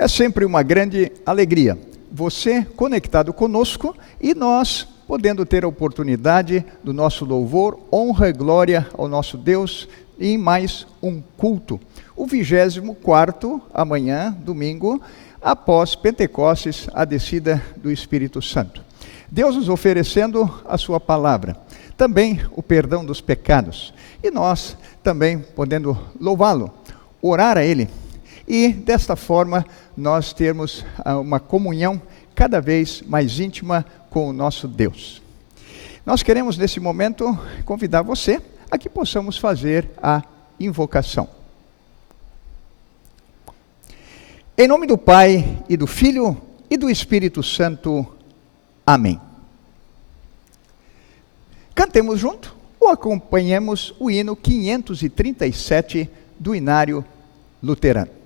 É sempre uma grande alegria você conectado conosco e nós podendo ter a oportunidade do nosso louvor, honra e glória ao nosso Deus em mais um culto. O 24º, amanhã, domingo, após Pentecostes, a descida do Espírito Santo. Deus nos oferecendo a sua palavra, também o perdão dos pecados, e nós também podendo louvá-lo, orar a Ele, e desta forma nós termos uma comunhão cada vez mais íntima com o nosso Deus. Nós queremos nesse momento convidar você a que possamos fazer a invocação. Em nome do Pai, e do Filho, e do Espírito Santo. Amém. Cantemos junto ou acompanhemos o hino 537 do Inário Luterano.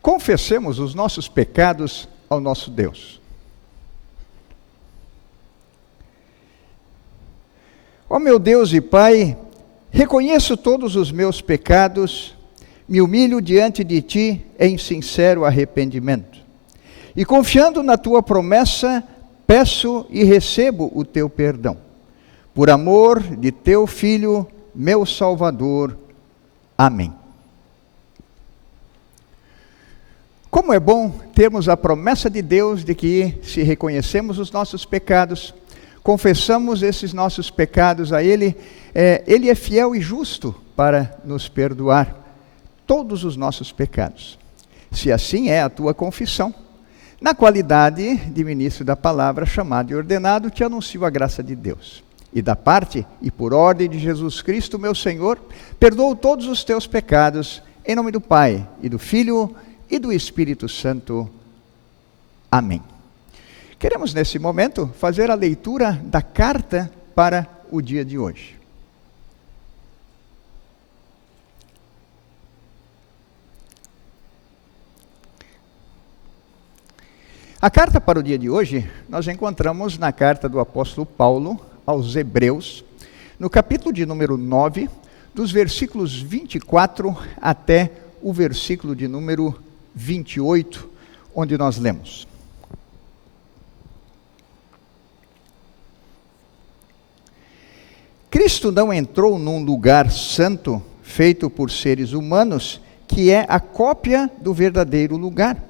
Confessemos os nossos pecados ao nosso Deus. Ó meu Deus e Pai, reconheço todos os meus pecados, me humilho diante de Ti em sincero arrependimento. E confiando na Tua promessa, peço e recebo o Teu perdão. Por amor de Teu Filho, meu Salvador. Amém. Como é bom termos a promessa de Deus de que, se reconhecemos os nossos pecados, confessamos esses nossos pecados a Ele, Ele é fiel e justo para nos perdoar todos os nossos pecados. Se assim é a tua confissão, na qualidade de ministro da palavra, chamado e ordenado, te anuncio a graça de Deus. E da parte e por ordem de Jesus Cristo, meu Senhor, perdoo todos os teus pecados, em nome do Pai, e do Filho, e do Espírito Santo. Amém. Queremos nesse momento fazer a leitura da carta para o dia de hoje. A carta para o dia de hoje, nós encontramos na carta do apóstolo Paulo aos Hebreus, no capítulo de número 9, dos versículos 24 até o versículo de número 28, onde nós lemos: Cristo não entrou num lugar santo feito por seres humanos, que é a cópia do verdadeiro lugar.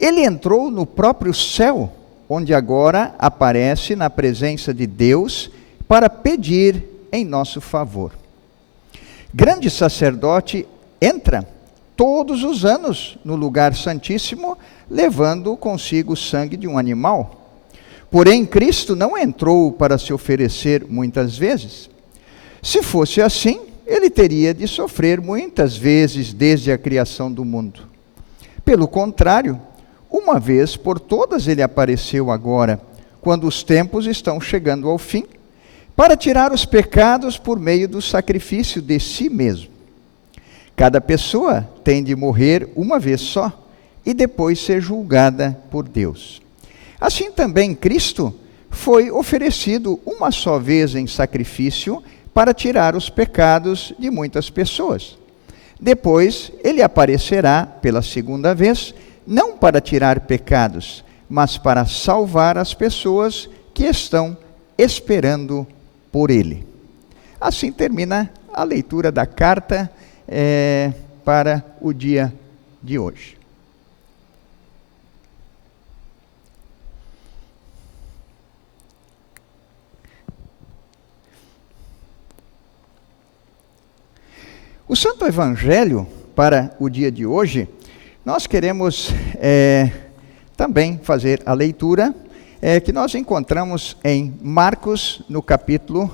Ele entrou no próprio céu, onde agora aparece na presença de Deus para pedir em nosso favor. Grande sacerdote entra todos os anos no lugar santíssimo, levando consigo o sangue de um animal. Porém, Cristo não entrou para se oferecer muitas vezes. Se fosse assim, ele teria de sofrer muitas vezes desde a criação do mundo. Pelo contrário, uma vez por todas ele apareceu agora, quando os tempos estão chegando ao fim, para tirar os pecados por meio do sacrifício de si mesmo. Cada pessoa tem de morrer uma vez só e depois ser julgada por Deus. Assim também Cristo foi oferecido uma só vez em sacrifício para tirar os pecados de muitas pessoas. Depois ele aparecerá pela segunda vez, não para tirar pecados, mas para salvar as pessoas que estão esperando por ele. Assim termina a leitura da carta para o dia de hoje. O Santo Evangelho para o dia de hoje, nós queremos também fazer a leitura que nós encontramos em Marcos, no capítulo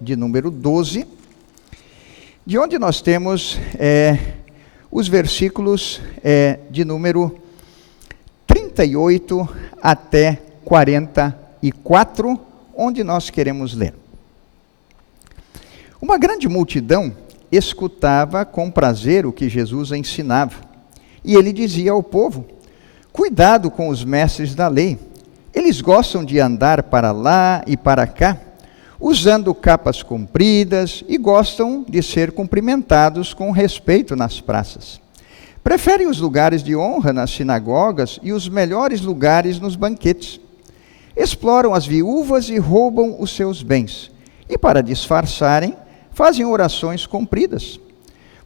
de número 12, de onde nós temos os versículos de número 38 até 44, onde nós queremos ler. Uma grande multidão escutava com prazer o que Jesus ensinava, e ele dizia ao povo: cuidado com os mestres da lei, eles gostam de andar para lá e para cá, usando capas compridas, e gostam de ser cumprimentados com respeito nas praças. Preferem os lugares de honra nas sinagogas e os melhores lugares nos banquetes. Exploram as viúvas e roubam os seus bens, e para disfarçarem, fazem orações compridas.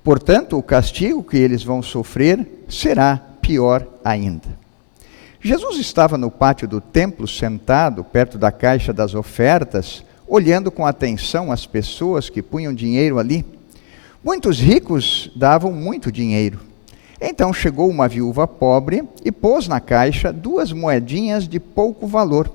Portanto, o castigo que eles vão sofrer será pior ainda. Jesus estava no pátio do templo, sentado perto da caixa das ofertas, olhando com atenção as pessoas que punham dinheiro ali. Muitos ricos davam muito dinheiro. Então chegou uma viúva pobre e pôs na caixa 2 moedinhas de pouco valor.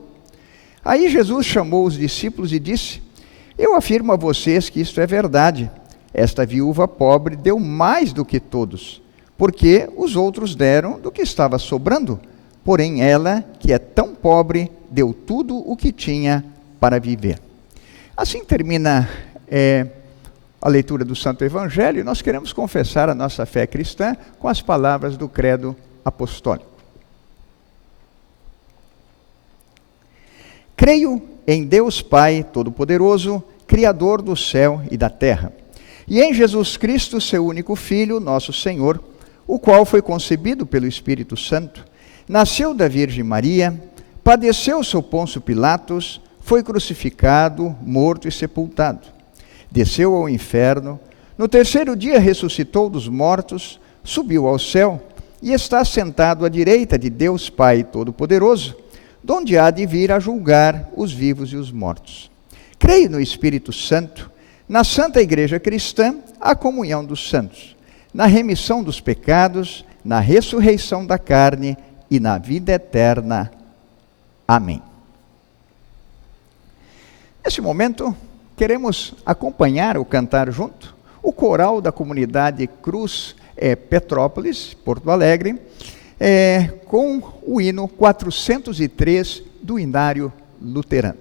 Aí Jesus chamou os discípulos e disse: eu afirmo a vocês que isto é verdade. Esta viúva pobre deu mais do que todos, porque os outros deram do que estava sobrando. Porém ela, que é tão pobre, deu tudo o que tinha para viver. Assim termina a leitura do Santo Evangelho, e nós queremos confessar a nossa fé cristã com as palavras do credo apostólico. Creio em Deus Pai Todo-Poderoso, Criador do céu e da terra, e em Jesus Cristo, seu único Filho, nosso Senhor, o qual foi concebido pelo Espírito Santo, nasceu da Virgem Maria, padeceu sob Pôncio Pilatos, foi crucificado, morto e sepultado. Desceu ao inferno, no terceiro dia ressuscitou dos mortos, subiu ao céu e está sentado à direita de Deus Pai Todo-Poderoso, donde há de vir a julgar os vivos e os mortos. Creio no Espírito Santo, na Santa Igreja Cristã, a comunhão dos santos, na remissão dos pecados, na ressurreição da carne e na vida eterna. Amém. Nesse momento, queremos acompanhar ou cantar junto o coral da comunidade Cruz Petrópolis, Porto Alegre, com o hino 403 do Inário Luterano.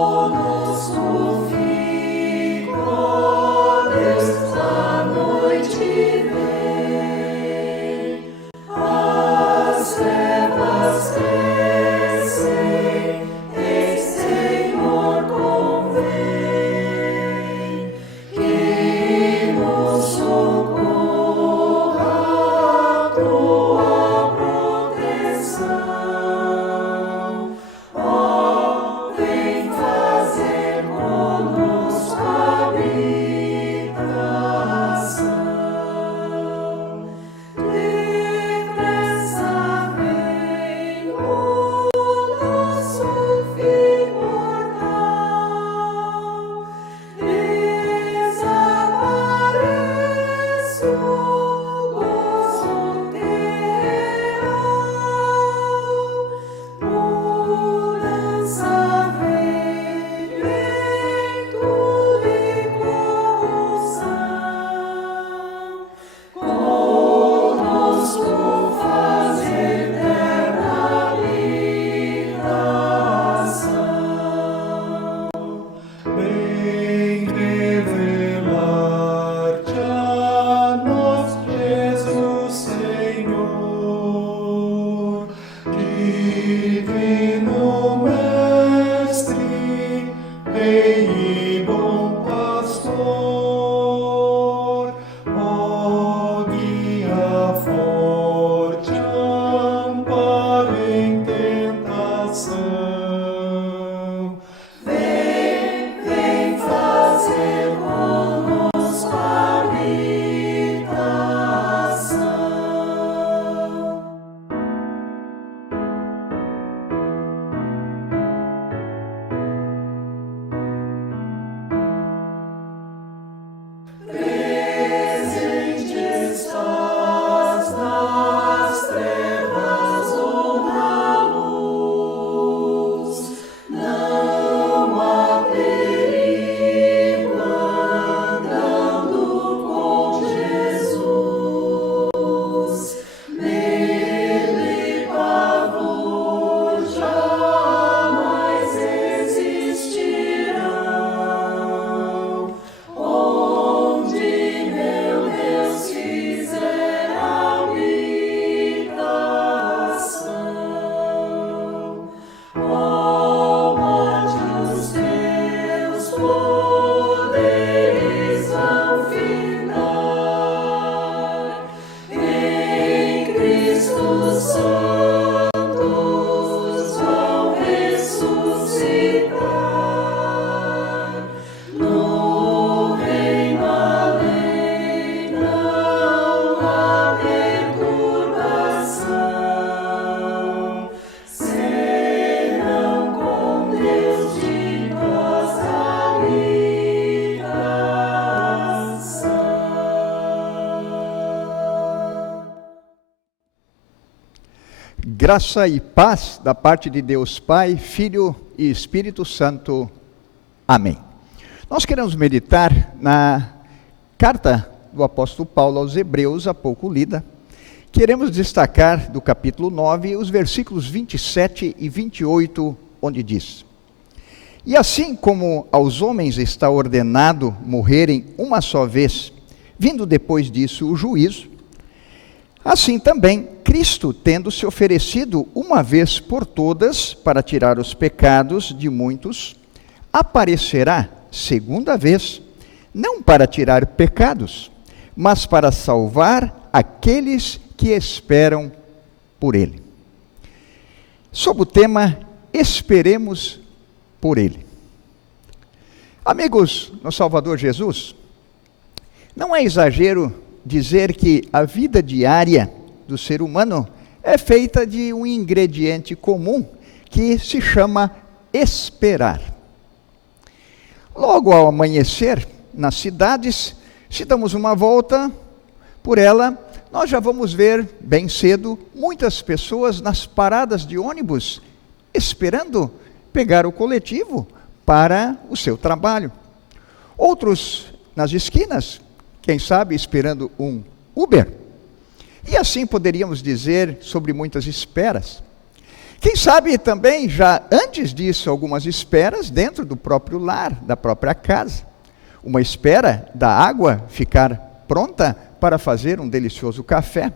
Conosco fico, Deus. Vem fazer conosco habitação. Presente estás nas trevas ou na luz, não há perigo andando com Jesus. Nele pavor jamais existirão. Onde meu Deus fizer habitação, ó morte, os teus poderes vão findar. Em Cristo santos vão ressuscitar. No reino além não há perturbação. Serão com Deus de nossa habitação. Graça e paz da parte de Deus Pai, Filho e Espírito Santo. Amém. Nós queremos meditar na carta do apóstolo Paulo aos Hebreus, há pouco lida. Queremos destacar do capítulo 9, os versículos 27 e 28, onde diz: E assim como aos homens está ordenado morrerem uma só vez, vindo depois disso o juízo, assim também Cristo, tendo se oferecido uma vez por todas para tirar os pecados de muitos, aparecerá segunda vez, não para tirar pecados, mas para salvar aqueles que esperam por Ele. Sob o tema, esperemos por Ele. Amigos no Salvador Jesus, não é exagero dizer que a vida diária do ser humano é feita de um ingrediente comum que se chama esperar. Logo ao amanhecer, nas cidades, se damos uma volta por ela, nós já vamos ver bem cedo muitas pessoas nas paradas de ônibus esperando pegar o coletivo para o seu trabalho. Outros nas esquinas, quem sabe esperando um Uber. E assim poderíamos dizer sobre muitas esperas. Quem sabe também, já antes disso, algumas esperas dentro do próprio lar, da própria casa. Uma espera da água ficar pronta para fazer um delicioso café.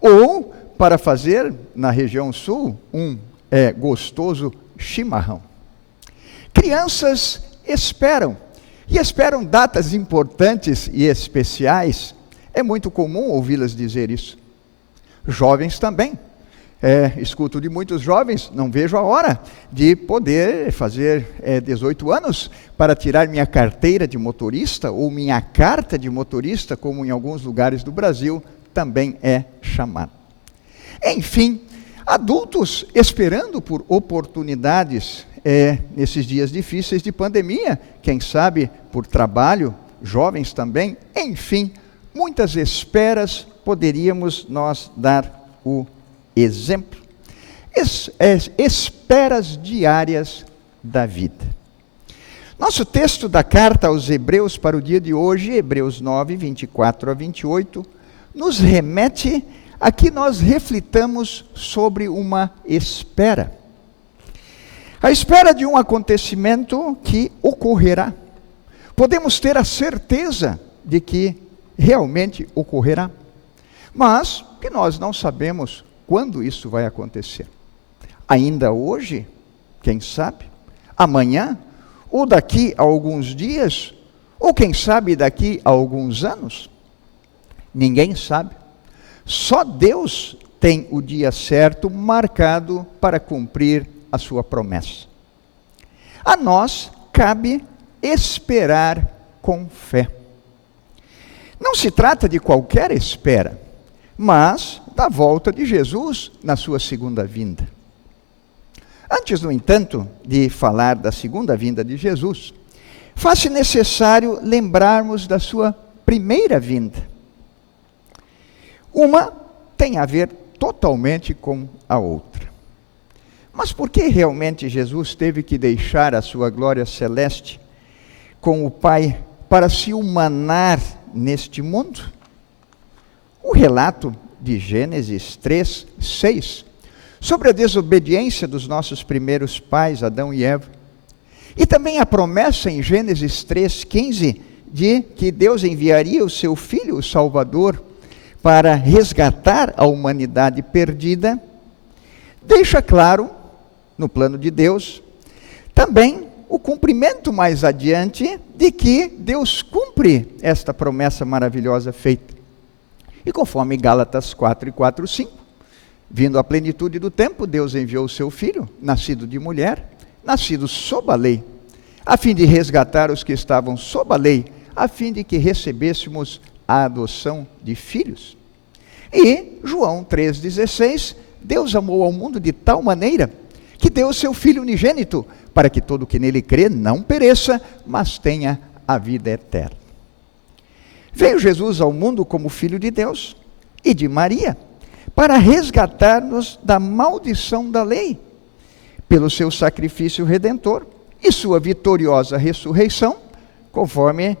Ou para fazer, na região sul, um gostoso chimarrão. Crianças esperam. E esperam datas importantes e especiais. É muito comum ouvi-las dizer isso. Jovens também. Escuto de muitos jovens, não vejo a hora de poder fazer 18 anos para tirar minha carteira de motorista ou minha carta de motorista, como em alguns lugares do Brasil também é chamado. Enfim, adultos esperando por oportunidades nesses dias difíceis de pandemia, quem sabe por trabalho, jovens também, enfim, muitas esperas poderíamos nós dar o exemplo. Esperas diárias da vida. Nosso texto da carta aos Hebreus para o dia de hoje, Hebreus 9, 24 a 28, nos remete a que nós reflitamos sobre uma espera. A espera de um acontecimento que ocorrerá. Podemos ter a certeza de que realmente ocorrerá, mas que nós não sabemos quando isso vai acontecer. Ainda hoje, quem sabe, amanhã, ou daqui a alguns dias, ou quem sabe daqui a alguns anos. Ninguém sabe. Só Deus tem o dia certo marcado para cumprir a sua promessa. A nós cabe esperar com fé. Não se trata de qualquer espera, mas da volta de Jesus na sua segunda vinda. Antes, no entanto, de falar da segunda vinda de Jesus, faz-se necessário lembrarmos da sua primeira vinda. Uma tem a ver totalmente com a outra. Mas por que realmente Jesus teve que deixar a sua glória celeste com o Pai para se humanar neste mundo? O relato de Gênesis 3, 6, sobre a desobediência dos nossos primeiros pais, Adão e Eva, e também a promessa em Gênesis 3, 15, de que Deus enviaria o seu Filho, o Salvador, para resgatar a humanidade perdida, deixa claro, no plano de Deus, também o cumprimento mais adiante de que Deus cumpre esta promessa maravilhosa feita. E conforme Gálatas 4 e 4, 5, vindo à plenitude do tempo, Deus enviou o seu Filho, nascido de mulher, nascido sob a lei, a fim de resgatar os que estavam sob a lei, a fim de que recebêssemos a adoção de filhos. E João 3,16, Deus amou ao mundo de tal maneira que deu o seu Filho unigênito, para que todo que nele crê não pereça, mas tenha a vida eterna. Veio Jesus ao mundo como Filho de Deus e de Maria, para resgatar-nos da maldição da lei, pelo seu sacrifício redentor e sua vitoriosa ressurreição, conforme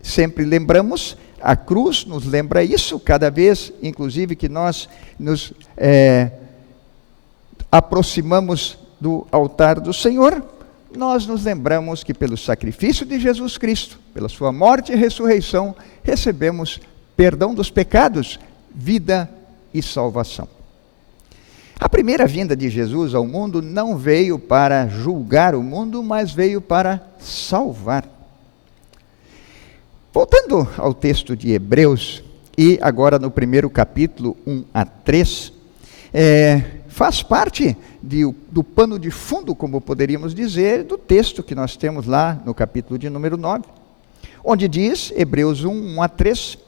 sempre lembramos, a cruz nos lembra isso, cada vez, inclusive, que nós nos aproximamos do altar do Senhor, nós nos lembramos que pelo sacrifício de Jesus Cristo, pela sua morte e ressurreição, recebemos perdão dos pecados, vida e salvação. A primeira vinda de Jesus ao mundo não veio para julgar o mundo, mas veio para salvar. Voltando ao texto de Hebreus, e agora no primeiro capítulo, 1 a 3, faz parte do pano de fundo, como poderíamos dizer, do texto que nós temos lá no capítulo de número 9, onde diz, Hebreus 1, 1 a 3,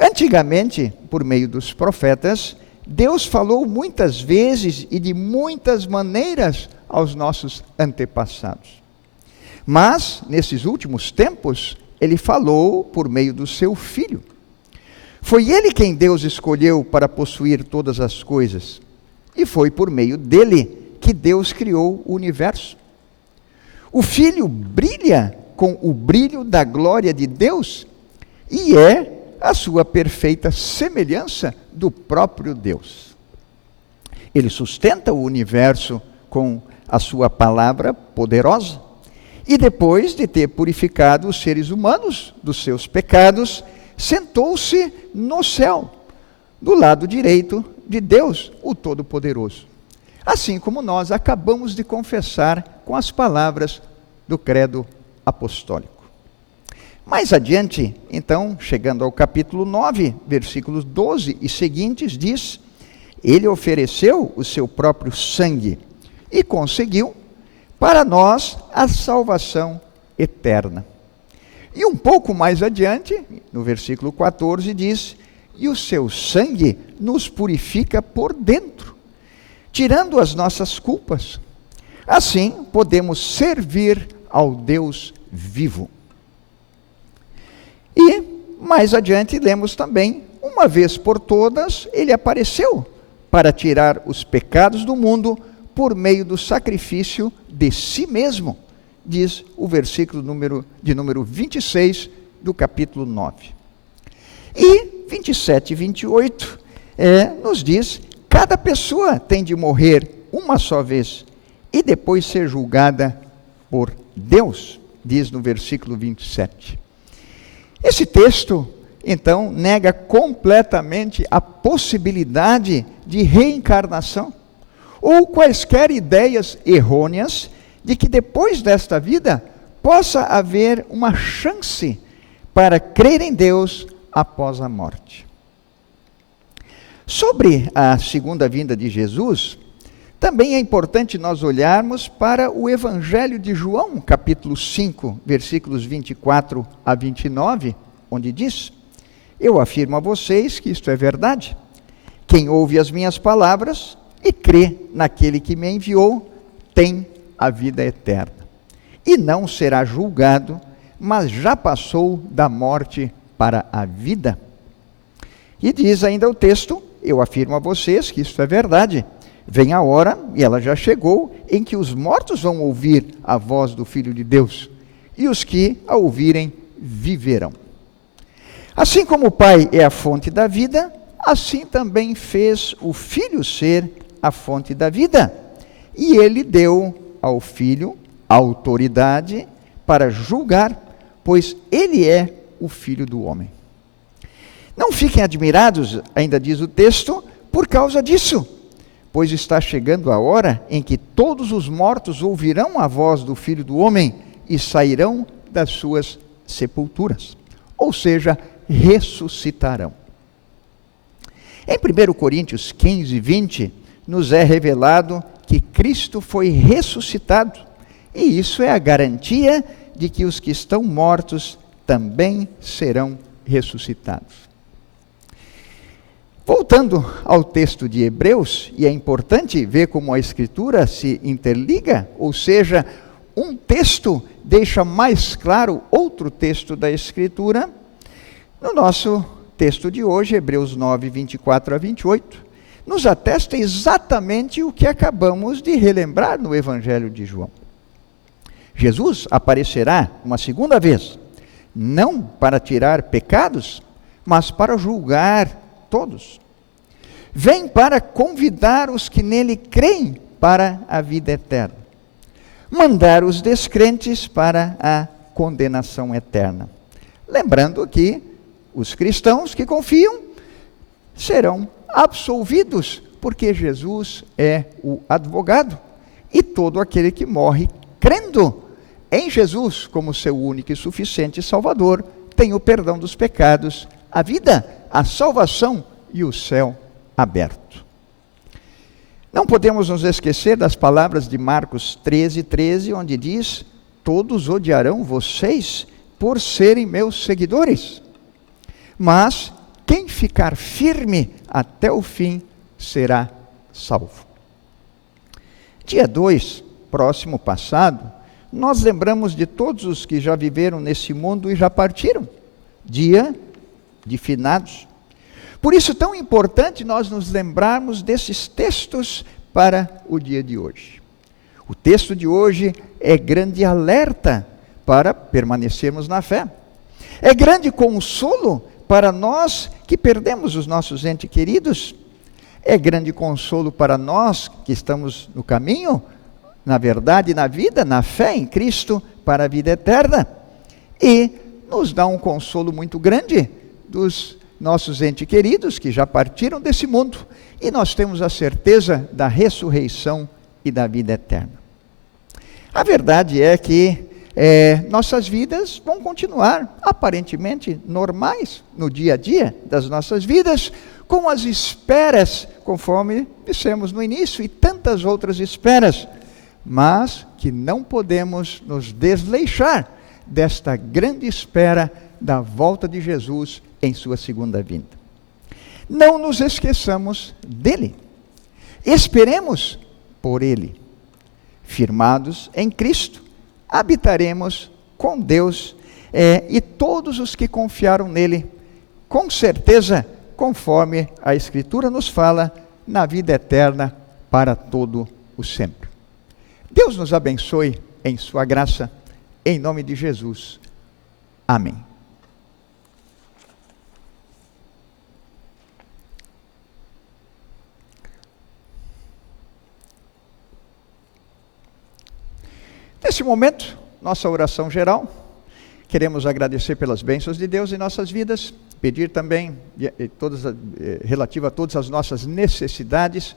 antigamente, por meio dos profetas, Deus falou muitas vezes e de muitas maneiras aos nossos antepassados. Mas, nesses últimos tempos, Ele falou por meio do seu Filho. Foi Ele quem Deus escolheu para possuir todas as coisas. E foi por meio dele que Deus criou o universo. O Filho brilha com o brilho da glória de Deus e é a sua perfeita semelhança do próprio Deus. Ele sustenta o universo com a sua palavra poderosa e depois de ter purificado os seres humanos dos seus pecados, sentou-se no céu, do lado direito de Deus, o Todo-Poderoso. Assim como nós acabamos de confessar com as palavras do credo apostólico. Mais adiante, então, chegando ao capítulo 9, versículos 12 e seguintes, diz: Ele ofereceu o seu próprio sangue e conseguiu para nós a salvação eterna. E um pouco mais adiante, no versículo 14, diz: E o seu sangue nos purifica por dentro, tirando as nossas culpas. Assim, podemos servir ao Deus vivo. E, mais adiante, lemos também, uma vez por todas, ele apareceu para tirar os pecados do mundo por meio do sacrifício de si mesmo, diz o versículo de número 26 do capítulo 9. E 27 e 28 nos diz, cada pessoa tem de morrer uma só vez e depois ser julgada por Deus, diz no versículo 27. Esse texto, então, nega completamente a possibilidade de reencarnação ou quaisquer ideias errôneas de que depois desta vida possa haver uma chance para crer em Deus após a morte. Sobre a segunda vinda de Jesus, Também é importante nós olharmos para o Evangelho de João, capítulo 5, versículos 24 a 29, onde diz: eu afirmo a vocês que isto é verdade. Quem ouve as minhas palavras e crê naquele que me enviou, tem a vida eterna. E não será julgado, mas já passou da morte para a vida. E diz ainda o texto: eu afirmo a vocês que isto é verdade. Vem a hora, e ela já chegou, em que os mortos vão ouvir a voz do Filho de Deus, e os que a ouvirem viverão. Assim como o Pai é a fonte da vida, assim também fez o Filho ser a fonte da vida. E ele deu ao Filho a autoridade para julgar, pois ele é o Filho do homem. Não fiquem admirados, ainda diz o texto, por causa disso, pois está chegando a hora em que todos os mortos ouvirão a voz do Filho do homem e sairão das suas sepulturas, ou seja, ressuscitarão. Em 1 Coríntios 15, 20, nos é revelado que Cristo foi ressuscitado, e isso é a garantia de que os que estão mortos também serão ressuscitados. Voltando ao texto de Hebreus, e é importante ver como a Escritura se interliga, ou seja, um texto deixa mais claro outro texto da Escritura. No nosso texto de hoje, Hebreus 9, 24 a 28, nos atesta exatamente o que acabamos de relembrar no Evangelho de João. Jesus aparecerá uma segunda vez, não para tirar pecados, mas para julgar todos. Vem para convidar os que nele creem para a vida eterna. Mandar os descrentes para a condenação eterna. Lembrando que os cristãos que confiam serão absolvidos, porque Jesus é o advogado. E todo aquele que morre crendo em Jesus como seu único e suficiente Salvador tem o perdão dos pecados, a vida, a salvação e o céu aberto. Não podemos nos esquecer das palavras de Marcos 13, 13, onde diz: todos odiarão vocês por serem meus seguidores, mas quem ficar firme até o fim será salvo. Dia 2, próximo passado, nós lembramos de todos os que já viveram nesse mundo e já partiram, dia de finados. Por isso, tão importante nós nos lembrarmos desses textos para o dia de hoje. O texto de hoje é grande alerta para permanecermos na fé. É grande consolo para nós que perdemos os nossos entes queridos. É grande consolo para nós que estamos no caminho, na verdade, na vida, na fé em Cristo, para a vida eterna. E nos dá um consolo muito grande dos nossos entes queridos que já partiram desse mundo. E nós temos a certeza da ressurreição e da vida eterna. A verdade é que nossas vidas vão continuar aparentemente normais no dia a dia das nossas vidas, com as esperas, conforme dissemos no início, e tantas outras esperas, mas que não podemos nos desleixar desta grande espera da volta de Jesus em sua segunda vinda. Não nos esqueçamos dele. Esperemos por ele. Firmados em Cristo, habitaremos com Deus e todos os que confiaram nele, com certeza, conforme a Escritura nos fala, na vida eterna para todo o sempre. Deus nos abençoe em sua graça, em nome de Jesus. Amém. Nesse momento, nossa oração geral, queremos agradecer pelas bênçãos de Deus em nossas vidas, pedir também relativo a todas as nossas necessidades,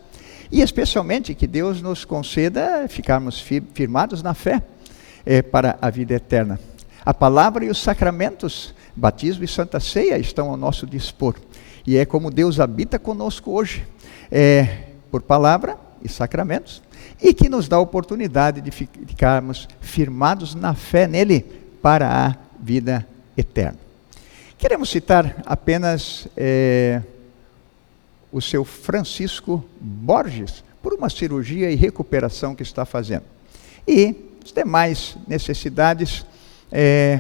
e especialmente que Deus nos conceda ficarmos firmados na fé para a vida eterna. A palavra e os sacramentos, batismo e santa ceia, estão ao nosso dispor, e é como Deus habita conosco hoje, por palavra e sacramentos, e que nos dá a oportunidade de ficarmos firmados na fé nele para a vida eterna. Queremos citar apenas o seu Francisco Borges, por uma cirurgia e recuperação que está fazendo. E as demais necessidades,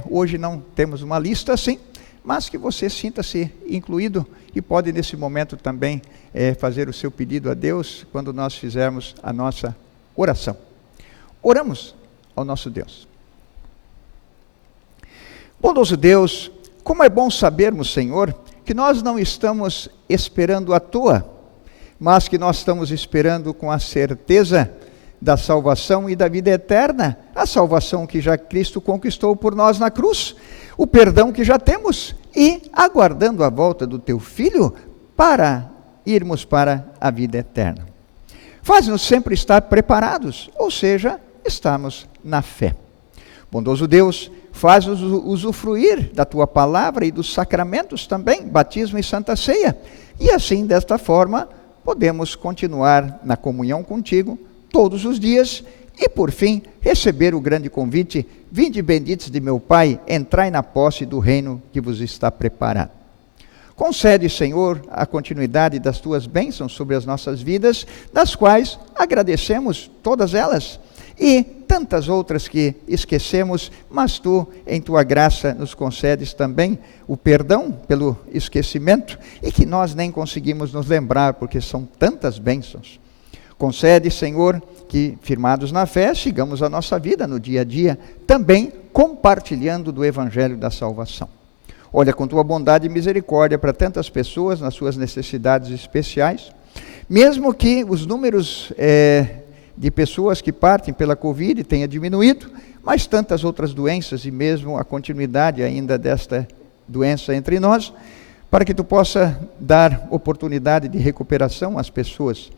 hoje não temos uma lista assim, mas que você sinta-se incluído e pode nesse momento também fazer o seu pedido a Deus quando nós fizermos a nossa oração. Oramos ao nosso Deus. Bondoso Deus, como é bom sabermos, Senhor, que nós não estamos esperando à toa, mas que nós estamos esperando com a certeza da salvação e da vida eterna, a salvação que já Cristo conquistou por nós na cruz, o perdão que já temos e aguardando a volta do teu Filho para irmos para a vida eterna. Faz-nos sempre estar preparados, ou seja, estamos na fé. Bondoso Deus, faz-nos usufruir da tua palavra e dos sacramentos também, batismo e santa ceia, e assim, desta forma, podemos continuar na comunhão contigo todos os dias e, por fim, receber o grande convite: vinde benditos de meu Pai, entrai na posse do reino que vos está preparado. Concede, Senhor, a continuidade das tuas bênçãos sobre as nossas vidas, das quais agradecemos todas elas, e tantas outras que esquecemos, mas tu, em tua graça, nos concedes também o perdão pelo esquecimento, e que nós nem conseguimos nos lembrar, porque são tantas bênçãos. Concede, Senhor, que, firmados na fé, sigamos a nossa vida no dia a dia, também compartilhando do Evangelho da salvação. Olha com tua bondade e misericórdia para tantas pessoas nas suas necessidades especiais, mesmo que os números de pessoas que partem pela Covid tenha diminuído, mas tantas outras doenças e mesmo a continuidade ainda desta doença entre nós, para que tu possa dar oportunidade de recuperação às pessoas.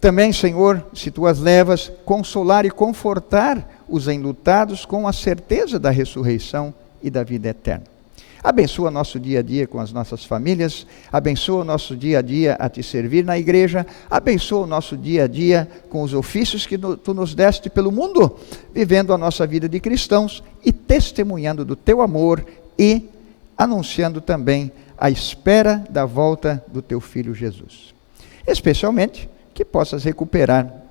Também, Senhor, se tu as levas, consolar e confortar os enlutados com a certeza da ressurreição e da vida eterna. Abençoa nosso dia a dia com as nossas famílias, abençoa o nosso dia a dia a te servir na igreja, abençoa o nosso dia a dia com os ofícios que tu nos deste pelo mundo, vivendo a nossa vida de cristãos e testemunhando do teu amor e anunciando também a espera da volta do teu Filho Jesus. Especialmente que possas recuperar,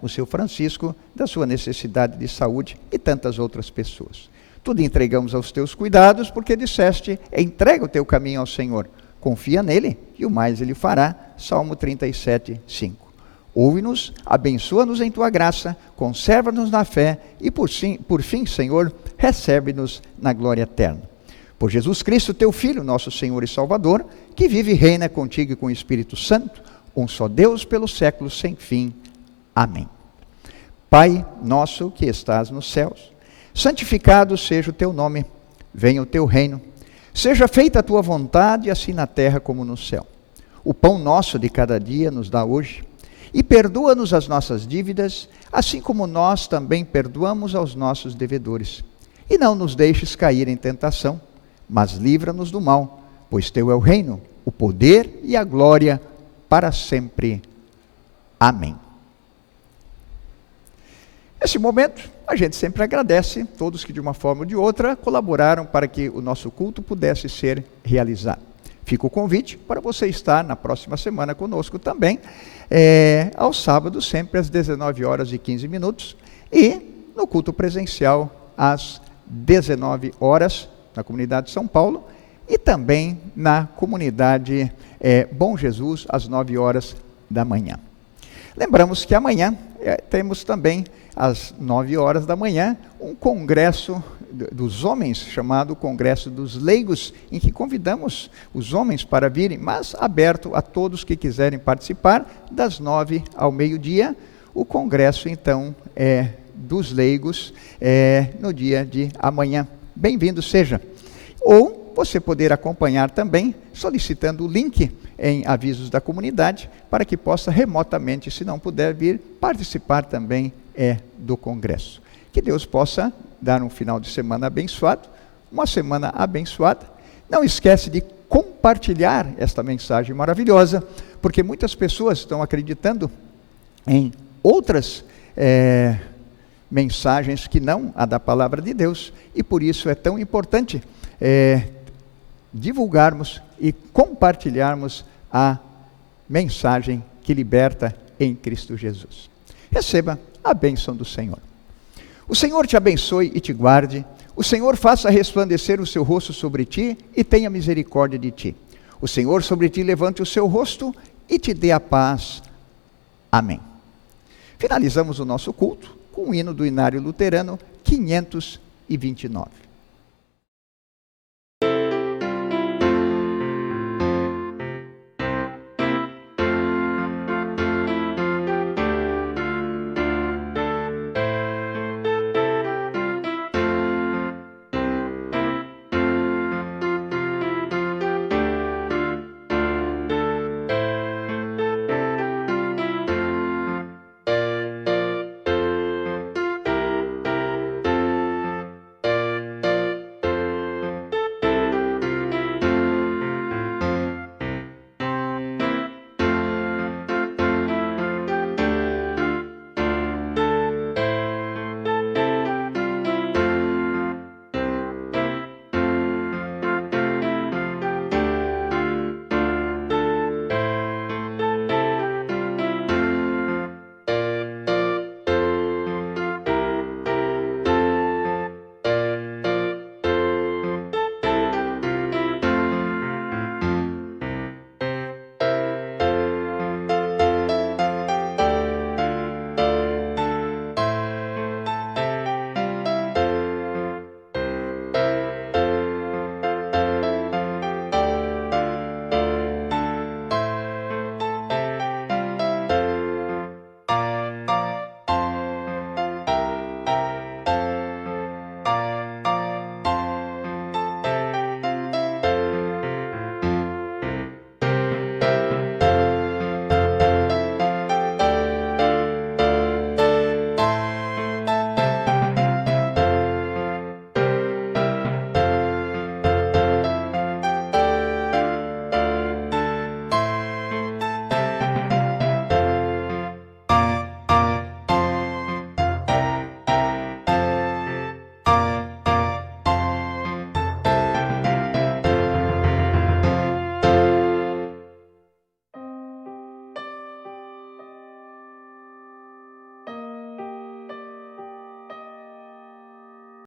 o seu Francisco da sua necessidade de saúde e tantas outras pessoas. Tudo entregamos aos teus cuidados, porque disseste: entrega o teu caminho ao Senhor, confia nele e o mais ele fará. Salmo 37, 5. Ouve-nos, abençoa-nos em tua graça, conserva-nos na fé e por fim, Senhor, recebe-nos na glória eterna. Por Jesus Cristo, teu Filho, nosso Senhor e Salvador, que vive e reina contigo e com o Espírito Santo, um só Deus pelos séculos sem fim. Amém. Pai nosso que estás nos céus, santificado seja o teu nome, venha o teu reino, seja feita a tua vontade, assim na terra como no céu. O pão nosso de cada dia nos dá hoje, e perdoa-nos as nossas dívidas, assim como nós também perdoamos aos nossos devedores. E não nos deixes cair em tentação, mas livra-nos do mal, pois teu é o reino, o poder e a glória para sempre. Amém. Nesse momento, a gente sempre agradece todos que de uma forma ou de outra colaboraram para que o nosso culto pudesse ser realizado. Fica o convite para você estar na próxima semana conosco também, aos sábados, sempre às 19h15, e no culto presencial às 19h, na comunidade de São Paulo, e também na comunidade Bom Jesus, às 9h da manhã. Lembramos que amanhã temos também, às 9h da manhã, um congresso dos homens, chamado Congresso dos Leigos, em que convidamos os homens para virem, mas aberto a todos que quiserem participar, das 9h ao meio-dia. O congresso, então, dos leigos, no dia de amanhã. Bem-vindo seja. Ou você poder acompanhar também, solicitando o link em avisos da comunidade, para que possa remotamente, se não puder vir, participar também do congresso. Que Deus possa dar um final de semana abençoado, uma semana abençoada. Não esquece de compartilhar esta mensagem maravilhosa, porque muitas pessoas estão acreditando em outras mensagens que não a da palavra de Deus, e por isso é tão importante divulgarmos e compartilharmos a mensagem que liberta em Cristo Jesus. Receba a bênção do Senhor. O Senhor te abençoe e te guarde. O Senhor faça resplandecer o seu rosto sobre ti e tenha misericórdia de ti. O Senhor sobre ti levante o seu rosto e te dê a paz. Amém. Finalizamos o nosso culto com o hino do Inário Luterano 529.